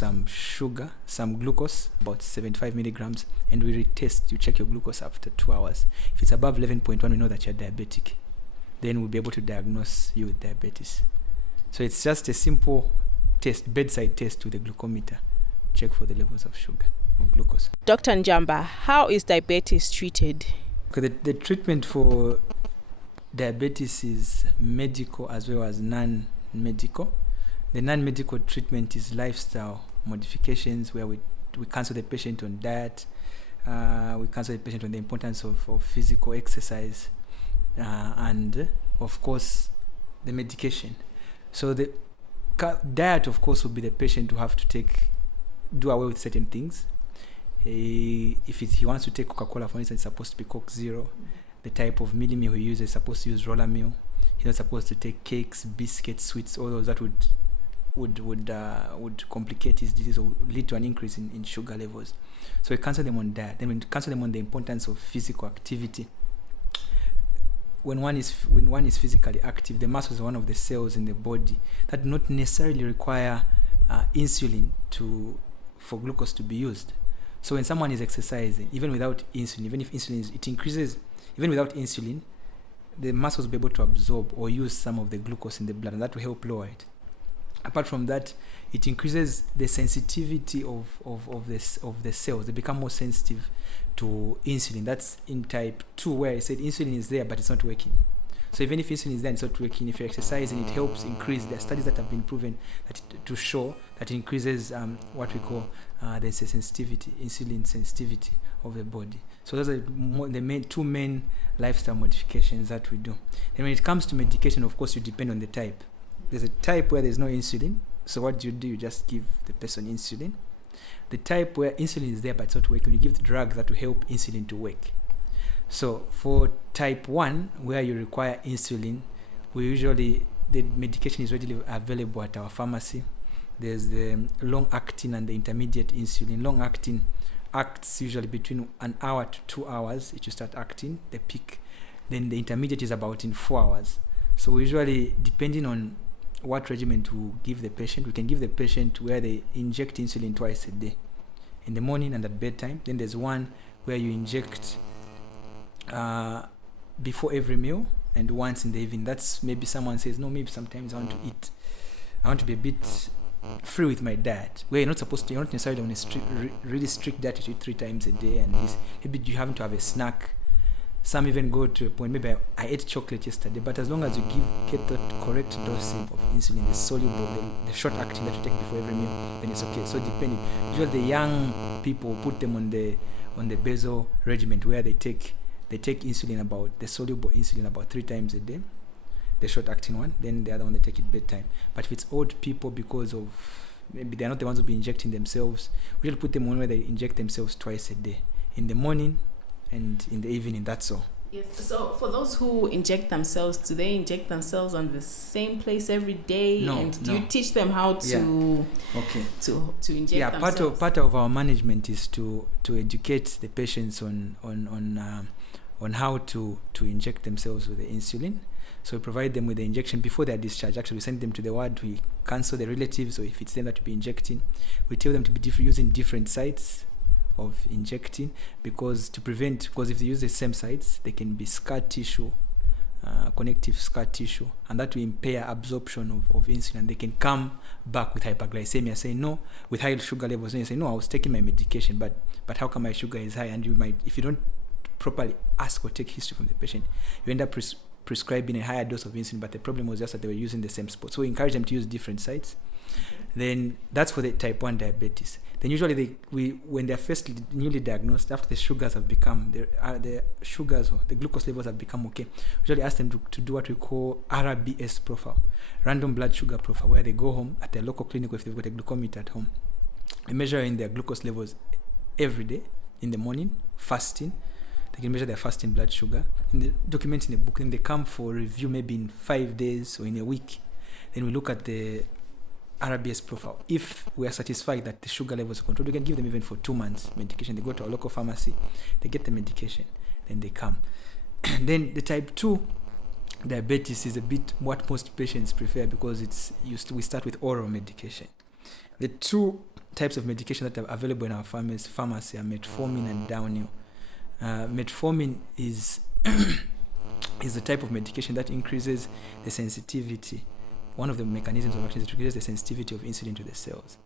some sugar, some glucose, about 75 milligrams, and we retest. You check your glucose after 2 hours. If it's above 11.1, we know that you're diabetic. Then we'll be able to diagnose you with diabetes. So it's just a simple test, bedside test with a glucometer. Check for the levels of sugar or glucose. Dr. Njamba, how is diabetes treated? Okay, the treatment for diabetes is medical as well as non-medical. The non-medical treatment is lifestyle modifications, where we counsel the patient on diet, we counsel the patient on the importance of physical exercise, and of course the medication. So the diet, of course, will be the patient who have to do away with certain things. If he wants to take Coca-Cola, for instance, it's supposed to be Coke Zero. The type of meal he uses is supposed to use roller meal. He's not supposed to take cakes, biscuits, sweets, all those that would complicate his disease or lead to an increase in sugar levels. So we counsel them on diet. Then we counsel them on the importance of physical activity. When one is physically active, the muscles are one of the cells in the body that do not necessarily require insulin for glucose to be used. So when someone is exercising, even without insulin, even if insulin it increases, even without insulin, the muscles will be able to absorb or use some of the glucose in the blood, and that will help lower it. Apart from that, it increases the sensitivity of the cells. They become more sensitive to insulin. That's in type 2, where I said insulin is there but it's not working. So even if insulin is there and it's not working, if you're exercising, it helps increase. There are studies that have been proven to show that it increases what we call the insulin sensitivity of the body. So those are the two main lifestyle modifications that we do. And when it comes to medication, of course, you depend on the type. There's a type where there's no insulin. So what do? You just give the person insulin. The type where insulin is there but it's not working, you give the drugs that will help insulin to work. So for type 1, where you require insulin, the medication is readily available at our pharmacy. There's the long-acting and the intermediate insulin. Long-acting acts usually between 1 hour to 2 hours. It will start acting, the peak. Then the intermediate is about in 4 hours. So usually, depending on what regimen to give the patient, we can give the patient where they inject insulin twice a day, in the morning and at bedtime. Then there's one where you inject before every meal and once in the evening. That's maybe someone says, no, maybe sometimes I want to be a bit free with my diet, where you're not necessarily on a really strict diet. You eat 3 times a day, and maybe you happen to have a snack. Some even go to a point, maybe I ate chocolate yesterday, but as long as you get the correct dosing of insulin, the soluble, the short acting that you take before every meal, then it's okay. So depending, usually the young people put them on the basal regimen, where they take insulin, the soluble insulin about 3 times a day, the short acting one. Then the other one they take it bedtime. But if it's old people, because of maybe they're not the ones who be injecting themselves, we just put them on where they inject themselves twice a day, in the morning and in the evening. That's all. Yes. So for those who inject themselves, do they inject themselves on the same place every day? No. And do you teach them how to to inject themselves? Part of our management is to educate the patients on how to inject themselves with the insulin. So we provide them with the injection before they are discharged. Actually, we send them to the ward. We cancel the relatives, or if it's them that will be injecting, we tell them to be using different sites of injecting, because if they use the same sites, they can be scar tissue, connective scar tissue, and that will impair absorption of insulin. They can come back with hyperglycemia, saying no, with high sugar levels. And you say, no, I was taking my medication, but how come my sugar is high? And you might, if you don't properly ask or take history from the patient, you end up prescribing a higher dose of insulin, but the problem was just that they were using the same spot. So we encourage them to use different sites. Okay. Then that's for the type 1 diabetes. Then usually when they're first newly diagnosed, after the sugars have become, the sugars or the glucose levels have become okay, we usually ask them to do what we call RBS profile, random blood sugar profile, where they go home at their local clinic, if they've got a glucometer at home. They measure in their glucose levels every day, in the morning, fasting. They can measure their fasting blood sugar, and they document in a book. Then they come for review maybe in 5 days or in a week. Then we look at the RBS profile. If we are satisfied that the sugar levels are controlled, we can give them even for 2 months medication. They go to our local pharmacy, they get the medication, then they come. Then the type 2 diabetes is a bit what most patients prefer, because we start with oral medication. The two types of medication that are available in our pharmacy are metformin and downhill. Metformin is is the type of medication that increases the sensitivity. One of the mechanisms of action is to increase the sensitivity of insulin to the cells.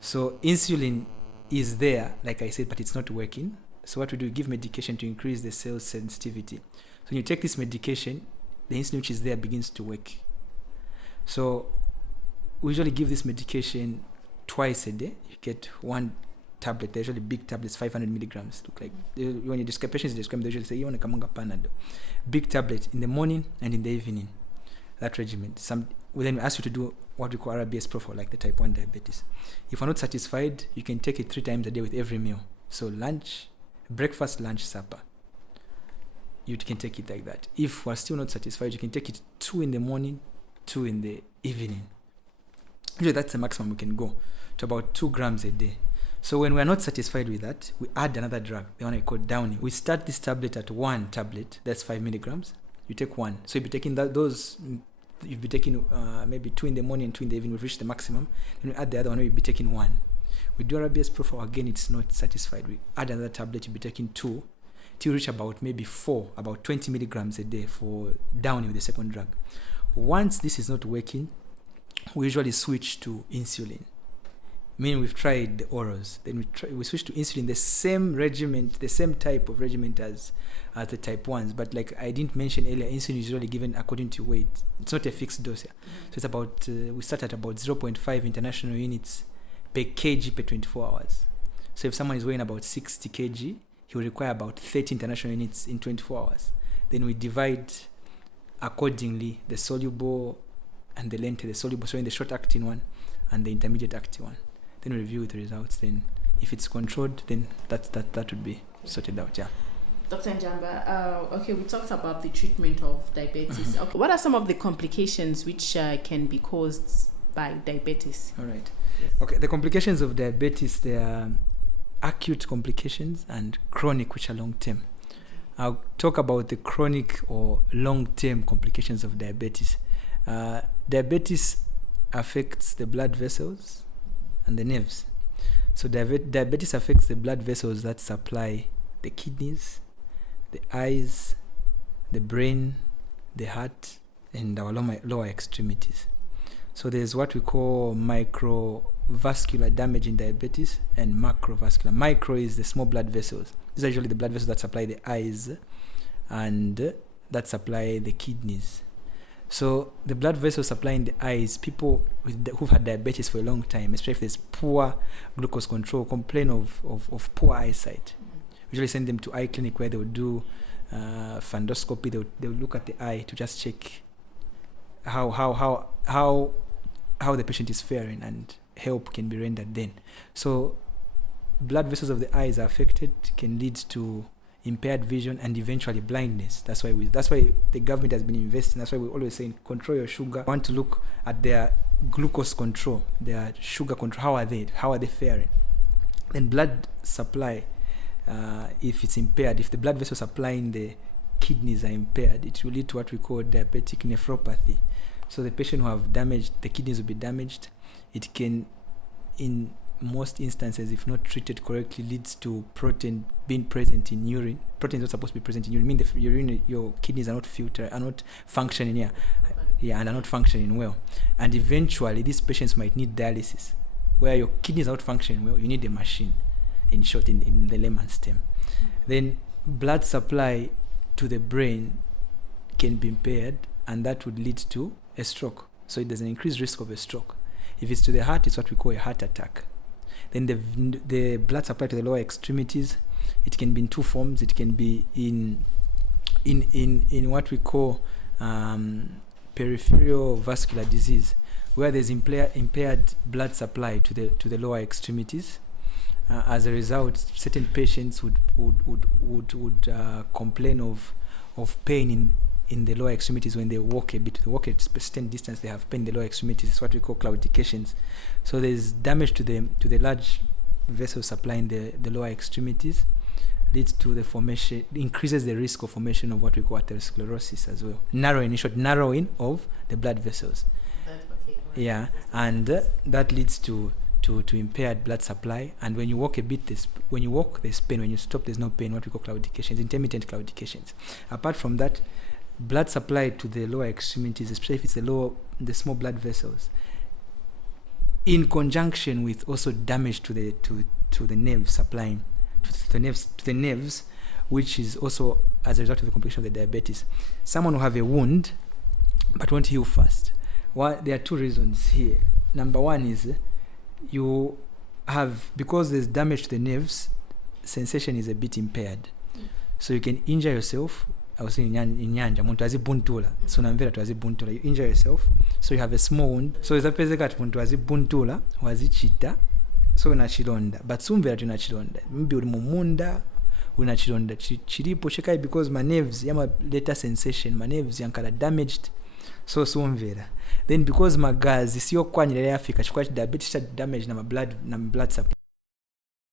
So insulin is there, like I said, but it's not working. So what we do, we give medication to increase the cell sensitivity. So when you take this medication, the insulin which is there begins to work. So we usually give this medication twice a day. You get one tablet. They're usually big tablets, 500 milligrams. Look like when you describe patients, they usually say you want to kamunga panado. Big tablet in the morning and in the evening. That regimen. We then ask you to do what we call RBS profile, like the type 1 diabetes. If you're not satisfied, you can take it 3 times a day with every meal. So lunch, breakfast, lunch, supper. You can take it like that. If we're still not satisfied, you can take it 2 in the morning, 2 in the evening. Usually that's the maximum we can go, to about 2 grams a day. So when we're not satisfied with that, we add another drug, the one I call downhill. We start this tablet at 1 tablet, that's 5 milligrams. You take 1. So you'll be taking you'll be taking maybe 2 in the morning and 2 in the evening. We've reached the maximum. Then we add the other one, you'll be taking 1. With RBS profile, again, it's not satisfied. We add another tablet, you'll be taking 2 till you reach about maybe 4, about 20 milligrams a day for downhill with the second drug. Once this is not working, we usually switch to insulin. Meaning we've tried the orals, then we switch to insulin, the same regimen, the same type of regimen as the type 1s. But like I didn't mention earlier, insulin is usually given according to weight. It's not a fixed dose. So it's about, we start at about 0.5 international units per kg per 24 hours. So if someone is weighing about 60 kg, he will require about 30 international units in 24 hours. Then we divide accordingly the soluble and the length of the soluble. So in the short acting one and the intermediate acting one. Then we review the results. Then if it's controlled, then that would be sorted out. Yeah. Dr. Njamba, okay, we talked about the treatment of diabetes. Okay, what are some of the complications which can be caused by diabetes? All right. Yes. Okay, the complications of diabetes, there are acute complications and chronic, which are long-term. I'll talk about the chronic or long-term complications of diabetes. Diabetes affects the blood vessels and the nerves. So diabetes affects the blood vessels that supply the kidneys, the eyes, the brain, the heart, and our lower extremities. So there's what we call microvascular damage in diabetes and macrovascular. Micro is the small blood vessels. These are usually the blood vessels that supply the eyes and that supply the kidneys. So the blood vessels supplying the eyes, people who've had diabetes for a long time, especially if there's poor glucose control, complain of poor eyesight. We usually send them to eye clinic where they will do fundoscopy. They will look at the eye to just check how the patient is faring, and help can be rendered then. So blood vessels of the eyes are affected, can lead to impaired vision and eventually blindness. That's why the government has been investing. That's why we always say control your sugar. We want to look at their glucose control, their sugar control. How are they faring? Then blood supply, if it's impaired, if the blood vessels supplying the kidneys are impaired, it will lead to what we call diabetic nephropathy. So the patient who have damaged, the kidneys will be damaged. It can, in most instances, if not treated correctly, leads to protein being present in urine. Protein is not supposed to be present in urine. I mean, your kidneys are not functioning and are not functioning well. And eventually, these patients might need dialysis, where your kidneys are not functioning well. You need a machine, in short, in the layman's term. Then blood supply to the brain can be impaired, and that would lead to a stroke. So there's an increased risk of a stroke. If it's to the heart, it's what we call a heart attack. Then the blood supply to the lower extremities, it can be in 2 forms. It can be in what we call peripheral vascular disease, where there's impaired blood supply to the lower extremities. As a result, certain patients would complain of pain in the lower extremities when they walk a bit. They walk a certain distance, they have pain in the lower extremities. It's what we call claudications. So there's damage to the large vessels supplying the lower extremities, leads to the formation, increases the risk of formation of what we call atherosclerosis as well. Narrowing of the blood vessels. Okay, right. Yeah, and that leads to to impaired blood supply, and when you walk a bit, when you walk there's pain, when you stop there's no pain, what we call claudications, intermittent claudications. Apart from that, blood supply to the lower extremities, especially if it's the small blood vessels, in conjunction with also damage to the nerve supplying to the nerves, which is also as a result of the complication of the diabetes. Someone will have a wound but won't heal fast. There are two reasons here. Number one is you have, because there's damage to the nerves, sensation is a bit impaired. So you can injure yourself. I was saying in Njamba, muntu azibuntula. So namvera tu azibuntula. You injure yourself. So you have a small wound. So izapezeka ati muntu azibuntula, wazichita. So unachilonda. But sumvera tu unachilonda. Maybe uli mumunda, unachilonda. Chilipo chekai because my nerves, yama later sensation, my nerves yankala damaged. So sumvera. Then because my gas, isiyo kwanyile Africa, chikwa diabetes damage na blood supply.